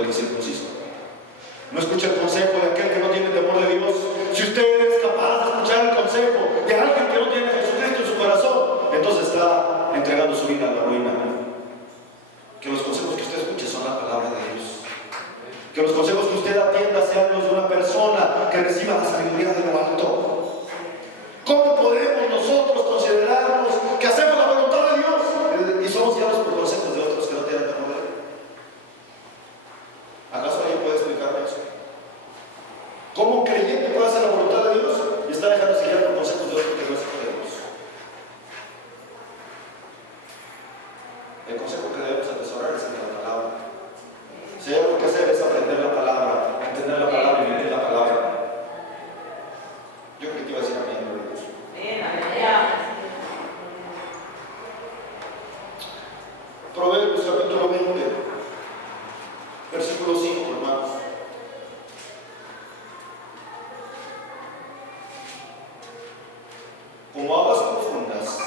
del circunciso. No escuche el consejo de aquel que no tiene temor de Dios. Si usted es capaz de escuchar el consejo de alguien que no tiene a Jesucristo en su corazón, entonces está entregando su vida a la ruina. Que los consejos que usted escuche son la palabra de Dios. Que los consejos que usted atienda sean los de una persona que reciba la sabiduría de lo alto. ¿Cómo podemos nosotros considerarnos que hacemos la voluntad de Dios y somos guiados por consejos de otros que no tienen temor de Él? ¿Acaso alguien puede explicarme eso? ¿Cómo un creyente puede hacer la voluntad de Dios y está dejándose guiar por consejos de otros que no es de Dios? El consejo que debemos atesorar es el de la palabra. Si hay algo que hacer es aprender la palabra, entender la palabra y vivir la palabra. Yo creo que iba a decir amén. Proverbios capítulo 20, versículo 5, hermanos. Como aguas profundas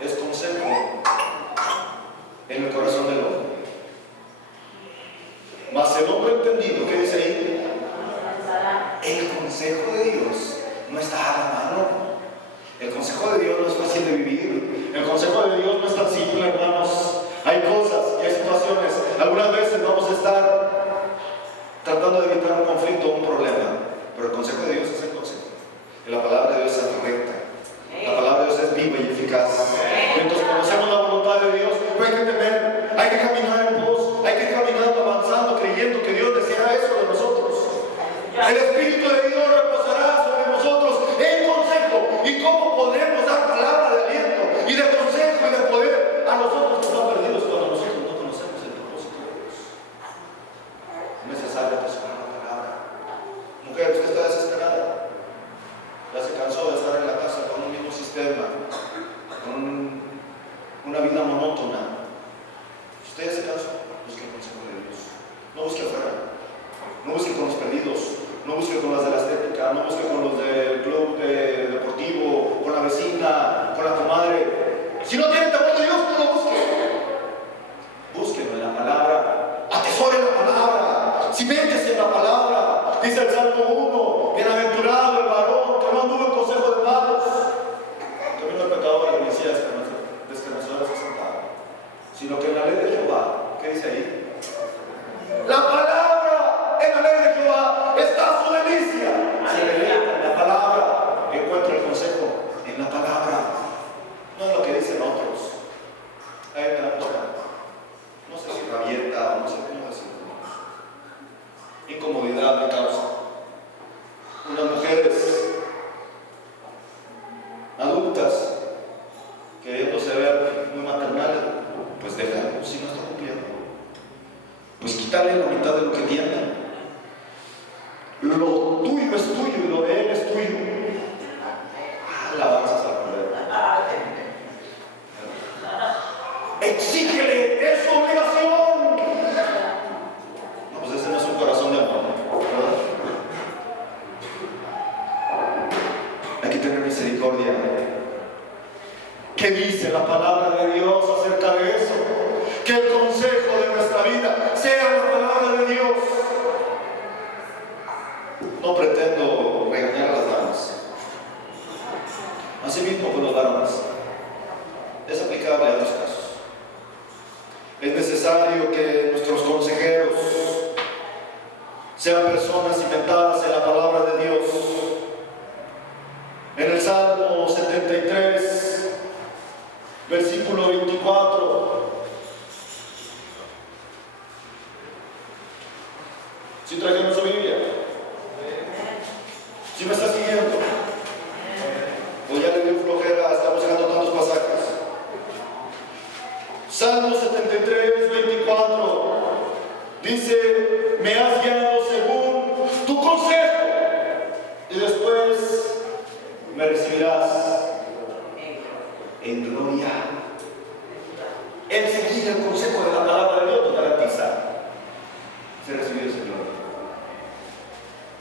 es consejo en el corazón del hombre, mas el hombre entendido, ¿qué dice ahí? El consejo de Dios no está a la mano. El consejo de Dios no es fácil de vivir. El consejo de Dios no es tan simple, hermanos. Hay cosas y hay situaciones. Algunas veces vamos a estar tratando de evitar un conflicto o un problema, pero el consejo de Dios es el consejo. Y la palabra de Dios es correcta. La palabra de Dios es viva y eficaz. Y entonces conocemos la voluntad de Dios. No hay que temer, hay que caminar en pos, hay que ir caminando, avanzando, creyendo que Dios desea eso de nosotros. El Espíritu de Dios reposará sobre nosotros en consejo. ¿Y cómo podemos dar palabra de aliento y de consejo y de poder a nosotros que están perdidos cuando nosotros no conocemos el propósito de Dios? Es necesario atesorar la palabra. Mujer, usted está desesperada. Ya se cansó de estar en la casa con un mismo sistema, con una vida monótona. Si usted ya se cansó, busque el consejo de Dios. No busque afuera. No busque con los perdidos. No busque con las de la estética. No busque con los del club deportivo, con la vecina, con la comadre. Si no tiene temor de Dios, no lo busque. Búsquelo en la palabra. Atesore la palabra. Ciméntese en la palabra. Dice el Salmo 1: bienaventurado el varón que no anduvo en consejo de malos, camino del pecador, la policía descarnecedora se sentaba, sino que en la ley de Jehová, ¿qué dice ahí? La palabra en la ley de Jehová está su delicia. Se deleita en la palabra, encuentra el consejo en la palabra, no en lo que dicen otros. Ahí me da mucha, no sé si rabieta o no sé cómo decirlo. Incomodidad me causa. Unas mujeres adultas queriéndose ver muy maternales, pues déjalo, si no está cumpliendo, pues quítale la mitad de lo que tiene. Lo tuyo es tuyo y lo de él es tuyo. Alabanzas al Cordero. Exígele, es su obligación. No, pues ese no es un corazón de amor, ¿verdad? Hay que tener misericordia. ¿Qué dice la palabra de Dios acerca de eso? Que el consejo de nuestra vida sea la palabra de Dios. No pretendo regañar a las damas. Asimismo con los varones. Es aplicable a los casos. Es necesario que nuestros consejeros sean personas cimentadas en la palabra de Dios. En el Salmo 73, versículo 24. ¿Sí trajeron su Biblia? ¿Sí me está siguiendo? ¿O ya le dio flojera? Estamos llegando a tantos pasajes. Salmo 73, 24. Dice: me has guiado según tu consejo, y después me recibirás en gloria. El seguir el consejo de la palabra de Dios nos garantiza ser recibidos en gloria.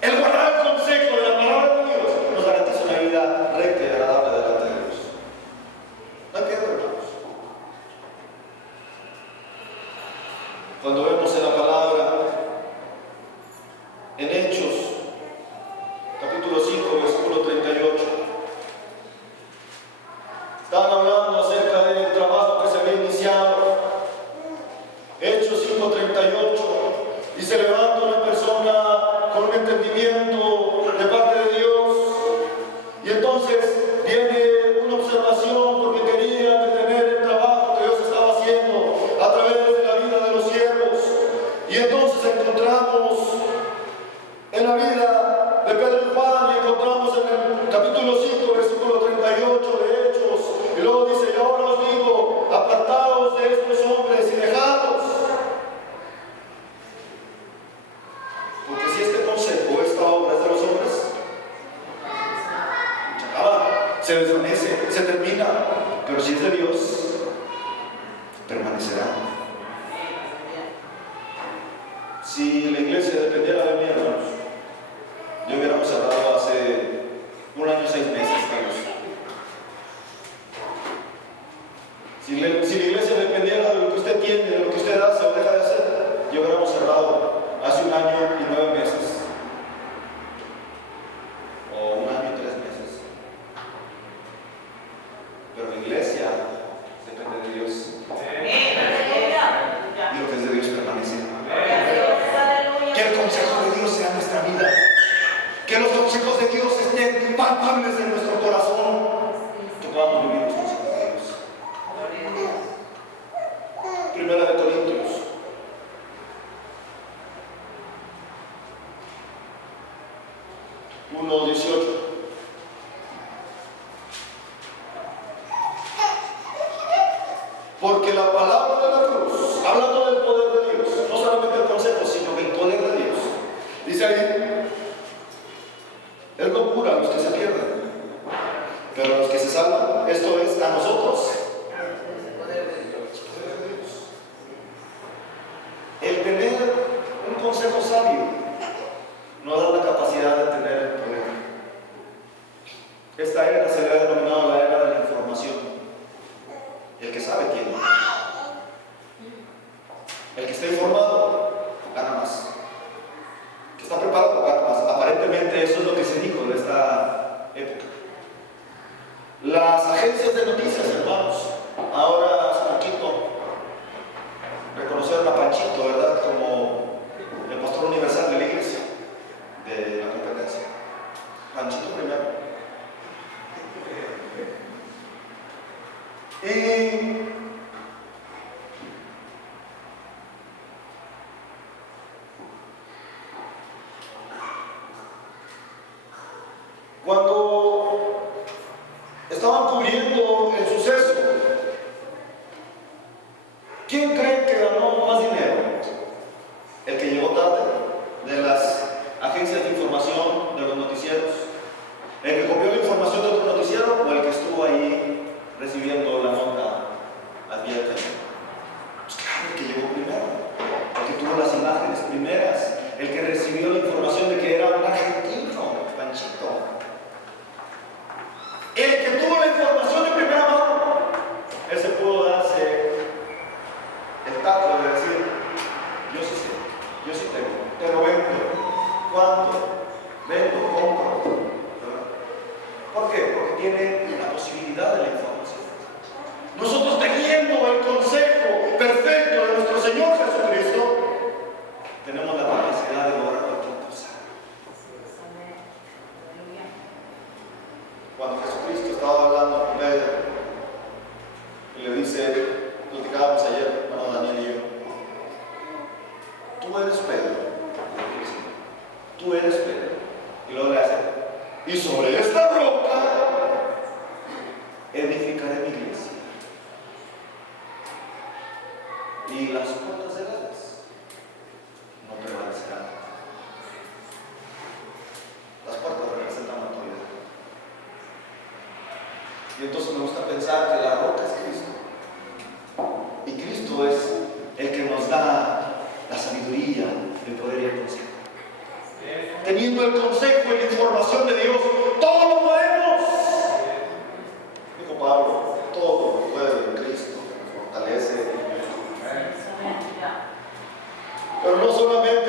El guardar el consejo de la palabra de Dios nos garantiza una vida recta y agradable delante de Dios. No hay pierde, hermanos. Cuando vemos en la palabra y se levanta una persona con un entendimiento de parte de Dios, y entonces viene una observación porque quería detener el trabajo que Dios estaba haciendo a través de la vida de los siervos. Y entonces encontramos en la vida de Pedro y Juan, y encontramos en el capítulo 5, versículo 38 de Hechos, y luego dice: y ahora os digo, apartaos de estos hombres y dejadlos. Porque si este consejo, esta obra es de los hombres, se acaba, se desvanece, se termina. Pero si es de Dios, permanecerá. Si la iglesia dependiera de mí, hermanos, yo hubiéramos cerrado hace un año y 6 meses, tal vez. Si la iglesia dependiera de lo que usted tiene, de lo que usted hace o deja de hacer, yo hubiéramos cerrado hace un año y 9 meses. O un año y 3 meses. Pero la iglesia depende de Dios. Y lo que es de Dios permanece. Que el consejo de Dios sea nuestra vida. Que los consejos de Dios estén palpables en nuestro corazón. Que podamos vivir los consejos de Dios. Primera de Corintios. Uno 18. Porque la palabra de la cruz, hablando del poder de Dios, no solamente el consejo, sino del poder de Dios, dice ahí: es locura a los que se pierden, pero a los que se salvan, esto es, a nosotros, el poder de Dios. El tener un consejo sabio nos da la capacidad de tener el poder. Esta era se le ha denominado la era de la información. El que sabe tiene. El que está informado gana más. El que está preparado gana más. Aparentemente eso es lo que se dijo de esta época. Las agencias de noticias, hermanos, ahora hace poquito reconocieron a Panchito, ¿verdad?, como el pastor universal de la iglesia, de la competencia. Panchito primero. Y cuando estaban cubriendo el suceso, ¿quién cree que ganó más dinero? ¿El que llegó tarde de las agencias de información, de los noticieros? ¿El que copió la información de otro noticiero o el que estuvo ahí recibiendo la nota al día de teléfono? Pues claro, el que llegó primero, porque tuvo las imágenes primeras, el que recibió la información de que era un argentino, Panchito. El que tuvo la información de primera mano, ese pudo darse el taco de decir: yo sí sé, yo sí tengo, te lo vendo. ¿Cuánto? Vendo, compro. ¿Por qué? Porque tiene la posibilidad de la información. Nosotros, teniendo el consejo perfecto de nuestro Señor Jesucristo, tenemos la capacidad de lograr cualquier cosa. Cuando Jesucristo estaba hablando con Pedro y le dice, platicábamos ayer, hermano Daniel y yo: tú eres Pedro. Tú eres Pedro. Y luego le hace: y sobre esta roca edificaré mi iglesia, y las puertas del Hades no prevalecerán. Las puertas representan la autoridad. Y entonces me gusta pensar que la roca es Cristo, y Cristo es el que nos da la sabiduría, el poder y el consejo. Teniendo el consejo y la información de Dios, todo lo podemos. Dijo Pablo: todo lo puedo en Cristo que me fortalece. Pero no solamente